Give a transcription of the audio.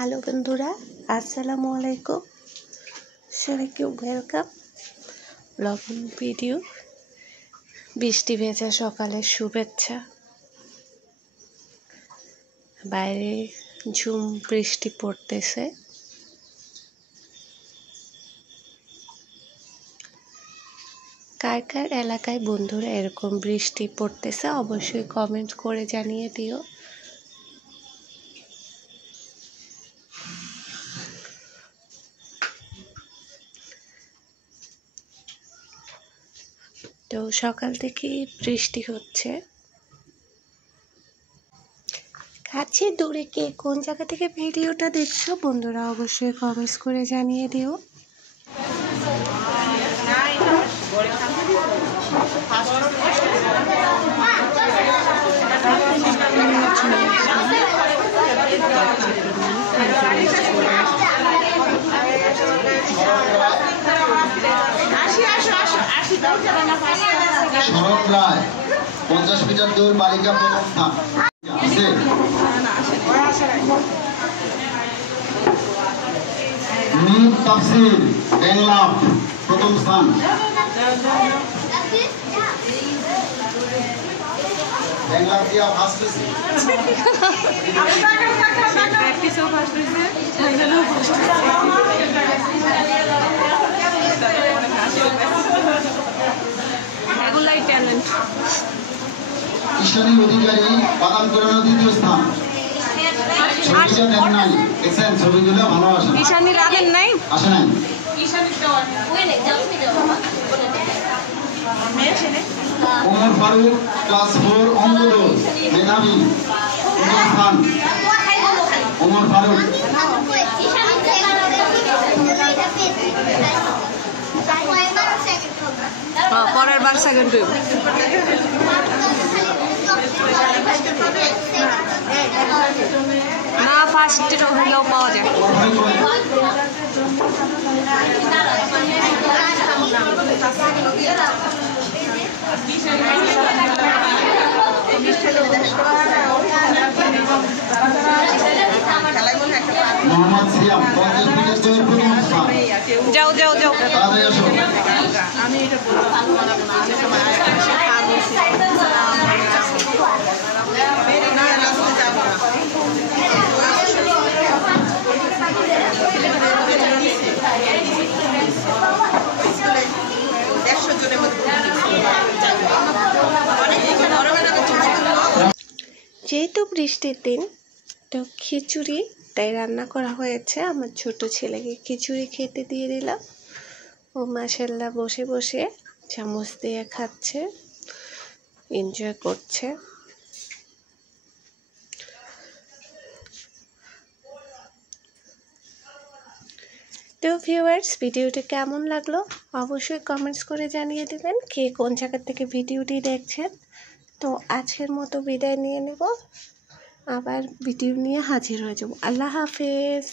Hello বন্ধুরা, আসসালামু আলাইকুম। সবাইকে ওয়েলকাম লবণ ভিডিও। বৃষ্টি ভেজা সকালের শুভেচ্ছা। বাইরে ঝুম বৃষ্টি পড়তেছে। কার কার এলাকায় বন্ধুরা এরকম বৃষ্টি পড়তেছে অবশ্যই কমেন্ট করে জানিয়ে দিও। তো সকাল থেকে বৃষ্টি হচ্ছে। কাছে দূরে কে কোন জায়গা থেকে ভিডিওটা দেখছো বন্ধুরা অবশ্যই কমেন্টস করে জানিয়ে দিও। শরৎ রায় 50 মিটার দৌড় বালিকা প্রথম স্থান। নীল তাফসীর বাংলা প্রথম স্থান। বাংলা দিয়া ফার্স্ট হইছে। প্র্যাকটিসও ফার্স্ট হইছে, ফাইনালও ফার্স্ট হইছে। এগুলাই ট্যালেন্ট। ঈশানী অধিকারী বাদামতলা দ্বিতীয় স্থান। ছবিটা দেন নাই, দেখছেন ছবিগুলো ভালো আসে। ঈশানী রাখেন নাই, আসে নাই। ওমর ফারুক ক্লাস 4 অঙ্ক দৌড় মেধাবী প্রথম স্থান। ওমর ফারুক পরের বার সেকেন্ড হইব। না ফার্স্ট হইলেও পাওয়া যায়। মোহাম্মদ সিয়াম 50 মিটার দৌড় প্রথম স্থান। যাও যাও যাও। তাড়াতাড়ি আসো। আমি এটা যেহেতু বৃষ্টির দিন তো খিচুড়ি তাই রান্না করা হয়েছে। আমার ছোট ছেলেকে খিচুড়ি খেতে দিয়ে দিলাম। ও মাশাআল্লাহ বসে বসে চামচ দিয়ে খাচ্ছে, এনজয় করছে। তো ভিউয়ার্স, ভিডিওটি কেমন লাগলো অবশ্যই কমেন্টস করে জানিয়ে দেবেন। কে কোন জায়গা থেকে ভিডিওটি দেখছেন। তো আজকের মতো বিদায় নিয়ে নেব, আবার ভিডিও নিয়ে হাজির হয়ে যাব। আল্লাহ হাফেজ।